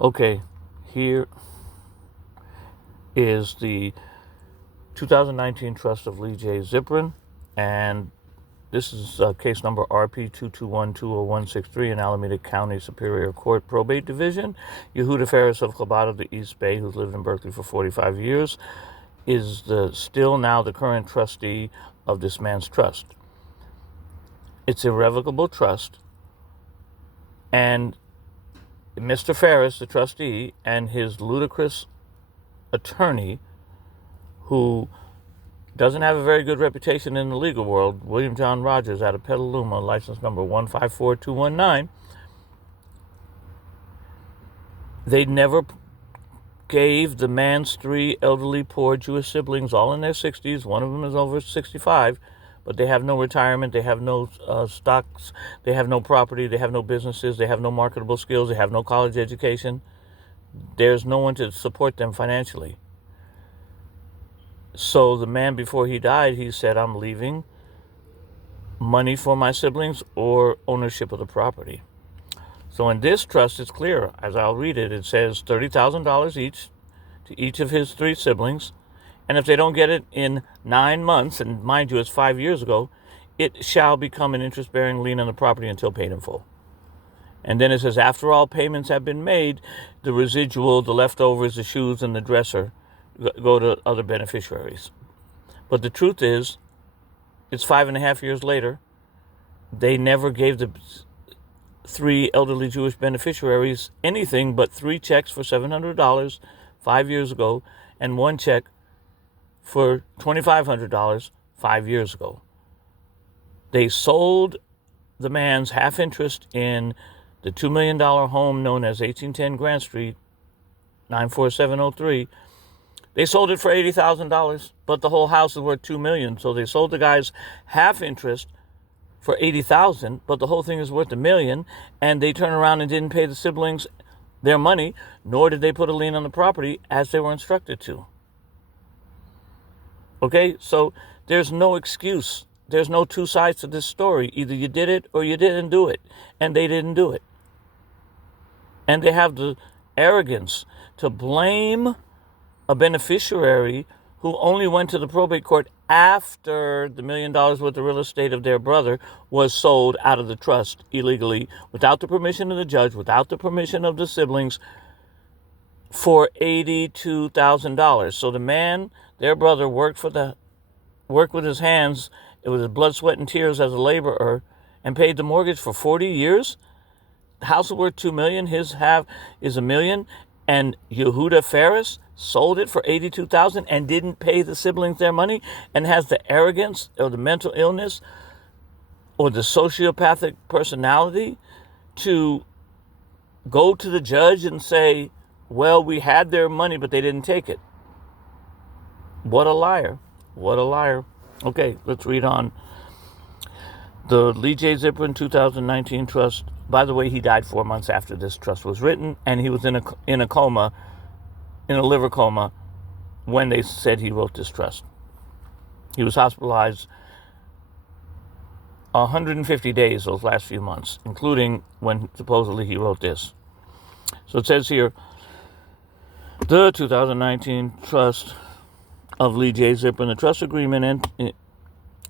Okay, here is the 2019 trust of Leigh J. Ziprin, and this is case number RP 221-20163 in Alameda County Superior Court Probate Division. Yehuda Ferris of Chabad of the East Bay, who's lived in Berkeley for 45 years, is still now the current trustee of this man's trust. It's irrevocable trust, and Mr. Ferris, the trustee, and his ludicrous attorney, who doesn't have a very good reputation in the legal world, William John Rogers out of Petaluma, license number 154219, they never gave the man's three elderly poor Jewish siblings, all in their 60s, one of them is over 65, but they have no retirement, they have no stocks, they have no property, they have no businesses, they have no marketable skills, they have no college education. There's no one to support them financially. So the man, before he died, he said, I'm leaving money for my siblings or ownership of the property. So in this trust, it's clear. As I'll read it, it says $30,000 each to each of his three siblings. And if they don't get it in 9 months, and mind you, it's 5 years ago, it shall become an interest-bearing lien on the property until paid in full. And then it says, after all payments have been made, the residual, the leftovers, the shoes, and the dresser go to other beneficiaries. But the truth is, it's 5.5 years later, they never gave the three elderly Jewish beneficiaries anything but 3 checks for $700 5 years ago and 1 check for $2,500 5 years ago. They sold the man's half interest in the $2 million home known as 1810 Grant Street, 94703. They sold it for $80,000, but the whole house is worth $2 million. So they sold the guy's half interest for $80,000, but the whole thing is worth $1 million, and they turned around and didn't pay the siblings their money, nor did they put a lien on the property as they were instructed to. Okay, so there's no excuse. There's no two sides to this story. Either you did it or you didn't do it, and they didn't do it. And they have the arrogance to blame a beneficiary who only went to the probate court after the $1 million worth of real estate of their brother was sold out of the trust illegally, without the permission of the judge, without the permission of the siblings, for $82,000. So the man, their brother, worked with his hands, it was his blood, sweat, and tears as a laborer, and paid the mortgage for 40 years. The house is worth $2 million, his half is $1 million, and Yehuda Ferris sold it for $82,000 and didn't pay the siblings their money, and has the arrogance or the mental illness or the sociopathic personality to go to the judge and say, well, we had their money, but they didn't take it. What a liar. What a liar. Okay, let's read on. The Leigh J. Ziprin 2019 trust. By the way, he died 4 months after this trust was written, and he was in a coma, in a liver coma, when they said he wrote this trust. He was hospitalized 150 days those last few months, including when supposedly he wrote this. So it says here, the 2019 trust of Leigh J. Ziprin, the trust agreement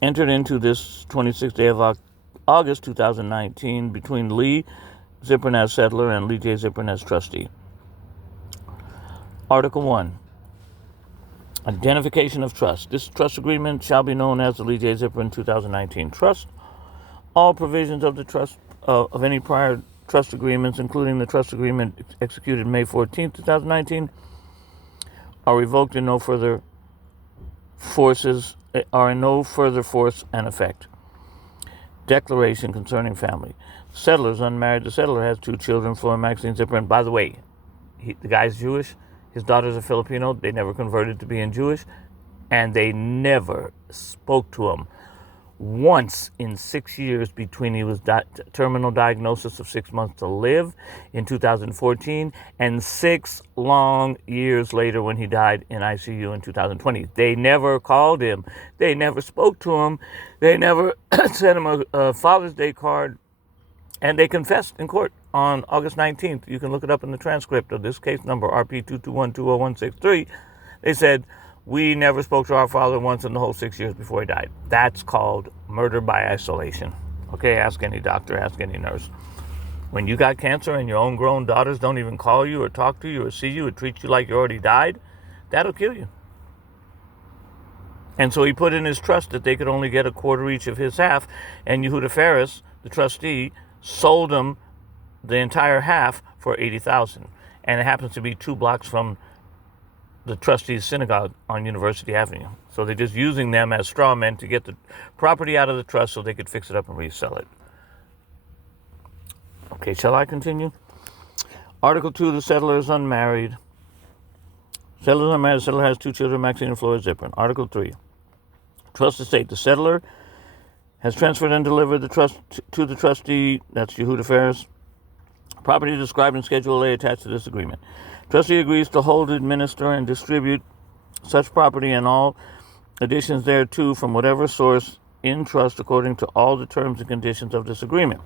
entered into this 26th day of August 2019 between Leigh Ziprin as settler and Leigh J. Ziprin as trustee. Article 1. Identification of trust. This trust agreement shall be known as the Leigh J. Ziprin 2019 trust. All provisions of the trust of any prior trust agreements, including the trust agreement executed May 14, 2019, are revoked in no further force and effect. Declaration concerning family. Settlers unmarried. The settler has 2 children, Flora Maxine Ziprin. By the way, the guy's Jewish. His daughters are Filipino. They never converted to being Jewish, and they never spoke to him once in 6 years between he was terminal diagnosis of 6 months to live in 2014 and 6 long years later when he died in ICU in 2020. They never called him. They never spoke to him. They never sent him a Father's Day card. And they confessed in court on August 19th. You can look it up in the transcript of this case number, RP221-20163. They said, we never spoke to our father once in the whole 6 years before he died. That's called murder by isolation. Okay, ask any doctor, ask any nurse. When you got cancer and your own grown daughters don't even call you or talk to you or see you or treat you like you already died, that'll kill you. And so he put in his trust that they could only get a quarter each of his half, and Yehuda Ferris, the trustee, sold him the entire half for $80,000. And it happens to be 2 blocks from the trustees' synagogue on University Avenue. So they're just using them as straw men to get the property out of the trust so they could fix it up and resell it. Okay, shall I continue? Article 2, the settler is unmarried. Settler is unmarried. The settler has 2 children, Maxine and Flora Ziprin. Article 3, trust estate. The settler has transferred and delivered the trust to the trustee, that's Yehuda Ferris, property described in Schedule A attached to this agreement. Trustee agrees to hold, administer, and distribute such property and all additions thereto from whatever source in trust according to all the terms and conditions of this agreement.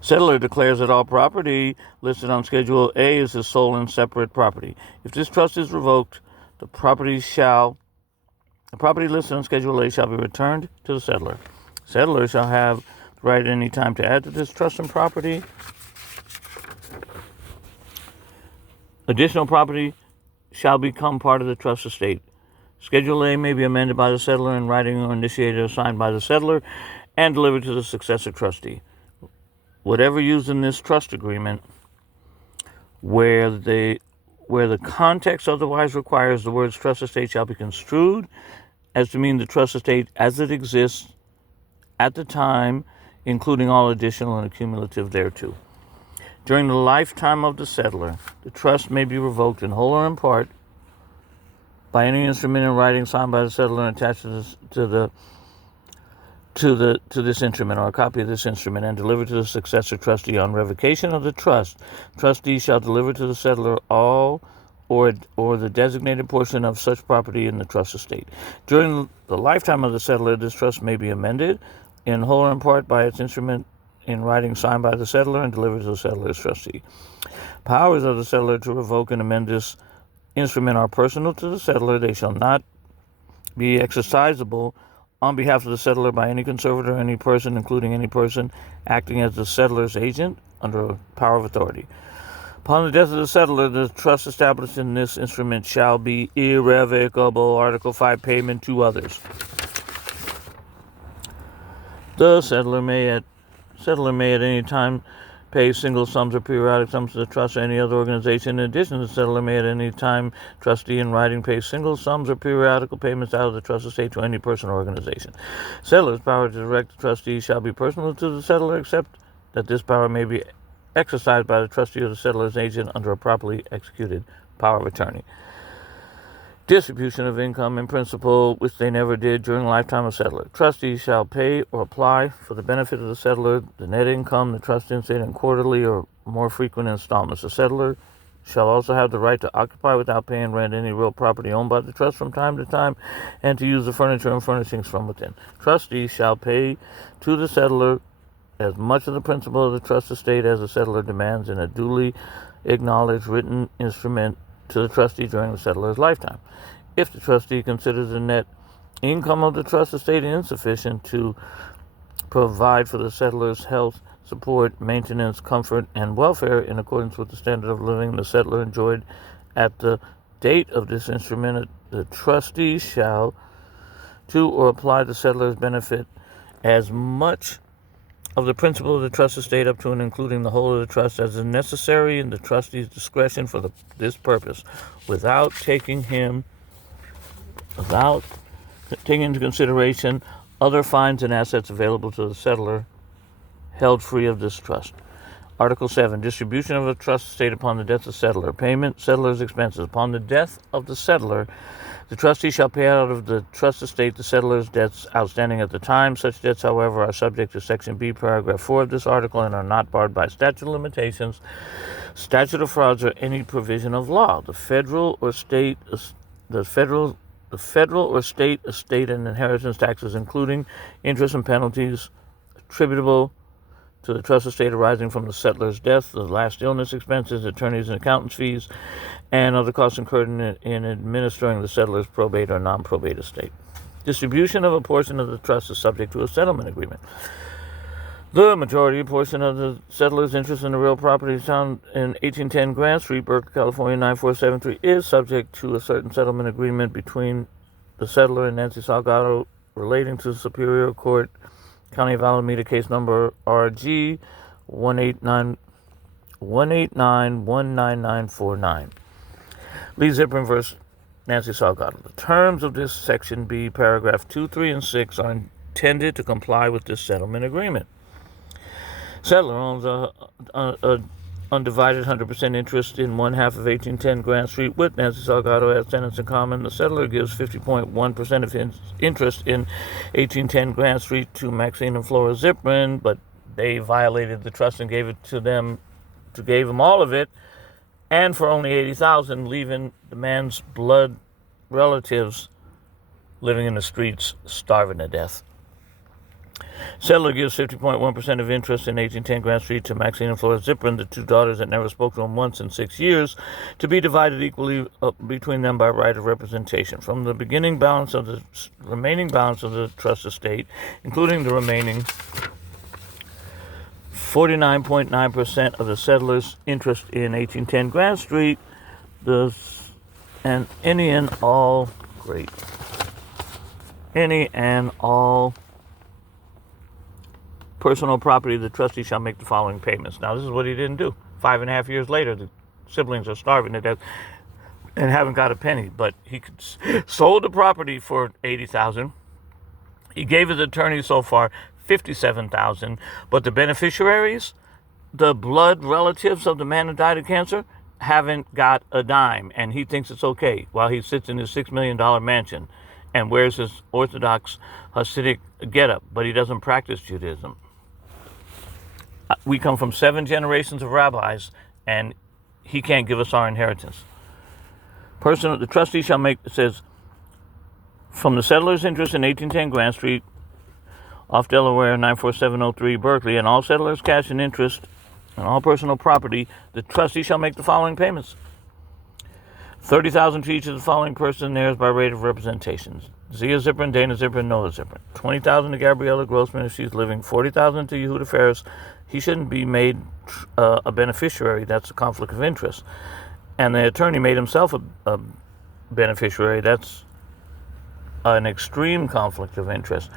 Settler declares that all property listed on Schedule A is his sole and separate property. If this trust is revoked, the property listed on Schedule A shall be returned to the settler. Settler shall have the right at any time to add to this trust and property. Additional property shall become part of the trust estate. Schedule A may be amended by the settler in writing or initiated or signed by the settler and delivered to the successor trustee. Whatever used in this trust agreement, where the context otherwise requires, the words trust estate shall be construed as to mean the trust estate as it exists at the time, including all additional and accumulative thereto. During the lifetime of the settler, the trust may be revoked in whole or in part by any instrument in writing signed by the settler and attached to this instrument or a copy of this instrument and delivered to the successor trustee. On revocation of the trust, trustee shall deliver to the settler all or the designated portion of such property in the trust estate. During the lifetime of the settler, this trust may be amended in whole or in part by its instrument in writing signed by the settler and delivered to the settler's trustee. Powers of the settler to revoke and amend this instrument are personal to the settler. They shall not be exercisable on behalf of the settler by any conservator or any person, including any person acting as the settler's agent under a power of authority. Upon the death of the settler, the trust established in this instrument shall be irrevocable. Article 5, payment to others. The settler may at any time pay single sums or periodic sums to the trust or any other organization. In addition, the settler may at any time, trustee in writing, pay single sums or periodical payments out of the trust estate to any person or organization. Settler's power to direct the trustee shall be personal to the settler, except that this power may be exercised by the trustee or the settler's agent under a properly executed power of attorney. Distribution of income in principle, which they never did during the lifetime of settler. Trustees shall pay or apply for the benefit of the settler the net income, the trust estate, in quarterly or more frequent installments. The settler shall also have the right to occupy without paying rent any real property owned by the trust from time to time and to use the furniture and furnishings from within. Trustees shall pay to the settler as much of the principal of the trust estate as the settler demands in a duly acknowledged written instrument to the trustee during the settler's lifetime. If the trustee considers the net income of the trust estate insufficient to provide for the settler's health, support, maintenance, comfort, and welfare in accordance with the standard of living the settler enjoyed at the date of this instrument, the trustee shall to or apply the settler's benefit as much of the principal of the trust estate up to and including the whole of the trust as is necessary in the trustee's discretion for this purpose, without taking into consideration other fines and assets available to the settler held free of this trust. Article 7, distribution of a trust estate upon the death of settler. Payment, settler's expenses. Upon the death of the settler, the trustee shall pay out of the trust estate the settler's debts outstanding at the time. Such debts, however, are subject to Section B, Paragraph 4 of this article and are not barred by statute of limitations, statute of frauds, or any provision of law. The federal or state estate and inheritance taxes, including interest and penalties attributable to the trust estate arising from the settler's death, the last illness expenses, attorneys and accountants' fees, and other costs incurred in administering the settler's probate or non-probate estate. Distribution of a portion of the trust is subject to a settlement agreement. The majority portion of the settler's interest in the real property found in 1810 Grant Street, Berkeley, California 94733 is subject to a certain settlement agreement between the settler and Nancy Salgado relating to Superior Court, County of Alameda, case number RG 189-19949. Leigh Ziprin versus Nancy Salgado. The terms of this Section B, paragraph 2, 3, and 6 are intended to comply with this settlement agreement. Settler owns a undivided 100% interest in one half of 1810 Grant Street with Nancy Salgado as tenants in common. The settler gives 50.1% of his interest in 1810 Grant Street to Maxine and Flora Ziprin, but they violated the trust and gave it to them, gave them all of it, and for only $80,000, leaving the man's blood relatives living in the streets, starving to death. Settler gives 50.1% of interest in 1810 Grant Street to Maxine and Flora Ziprin, the two daughters that never spoke to him once in 6 years, to be divided equally between them by right of representation. From the remaining balance of the trust estate, including the remaining 49.9% of the settler's interest in 1810 Grant Street, any and all personal property, the trustee shall make the following payments. Now, this is what he didn't do. 5.5 years later, the siblings are starving to death and haven't got a penny, but he sold the property for $80,000. He gave his attorney so far $57,000, but the beneficiaries, the blood relatives of the man who died of cancer, haven't got a dime, and he thinks it's okay while he sits in his $6 million mansion and wears his Orthodox Hasidic getup, but he doesn't practice Judaism. We come from 7 generations of rabbis, and he can't give us our inheritance. The trustee shall make, it says, from the settler's interest in 1810 Grant Street, off Delaware, 94703 Berkeley, and all settlers' cash and interest and all personal property, the trustee shall make the following payments. $30,000 to each of the following person theirs by rate of representation: Zia Ziprin, Dana Ziprin, Noah Ziprin. $20,000 to Gabriella Grossman if she's living. $40,000 to Yehuda Ferris. He shouldn't be made a beneficiary. That's a conflict of interest. And the attorney made himself a beneficiary. That's an extreme conflict of interest.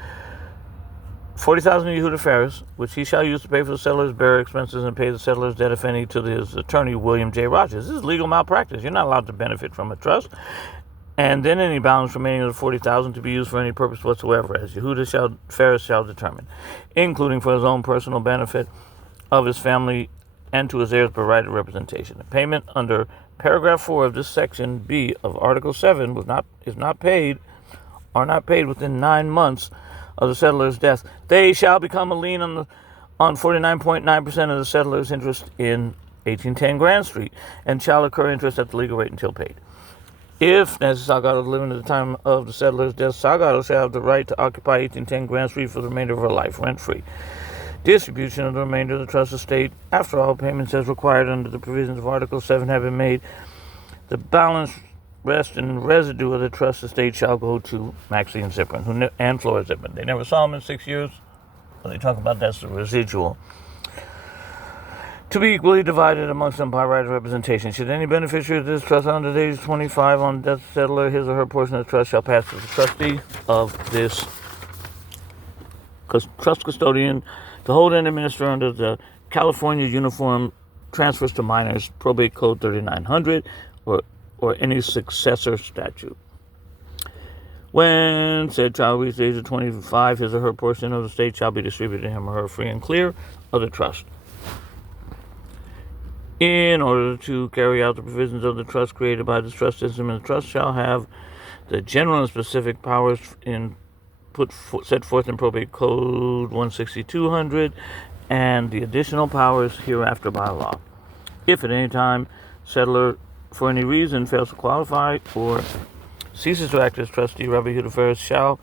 $40,000 to Yehuda Ferris, which he shall use to pay for the settler's burial expenses and pay the settler's debt, if any, to his attorney, William J. Rogers. This is legal malpractice. You're not allowed to benefit from a trust. And then any balance remaining of the $40,000 to be used for any purpose whatsoever, as Yehuda Ferris shall determine, including for his own personal benefit, of his family, and to his heirs by right of representation. The payment under paragraph 4 of this section B of Article 7 is not paid within 9 months of the settler's death. They shall become a lien on 49.9% of the settler's interest in 1810 Grant Street, and shall incur interest at the legal rate until paid. If Nancy Salgado is living at the time of the settler's death, Salgado shall have the right to occupy 1810 Grant Street for the remainder of her life, rent-free. Distribution of the remainder of the trust estate, after all payments as required under the provisions of Article 7 have been made, the balance, rest, and residue of the trust estate shall go to Maxine Ziprin and Flora Ziprin. They never saw him in 6 years, but they talk about that's the residual, to be equally divided amongst them by right of representation. Should any beneficiary of this trust under the age of 25 on death settler, his or her portion of the trust shall pass to the trustee of this trust custodian to hold and administer under the California Uniform Transfers to Minors Probate Code 3900 or any successor statute. When said child reaches the age of 25, his or her portion of the estate shall be distributed to him or her free and clear of the trust. In order to carry out the provisions of the trust created by this trust system, the trust shall have the general and specific powers set forth in Probate Code 16200 and the additional powers hereafter by law. If at any time settler for any reason fails to qualify or ceases to act as trustee, Rabbi Yehuda Ferris shall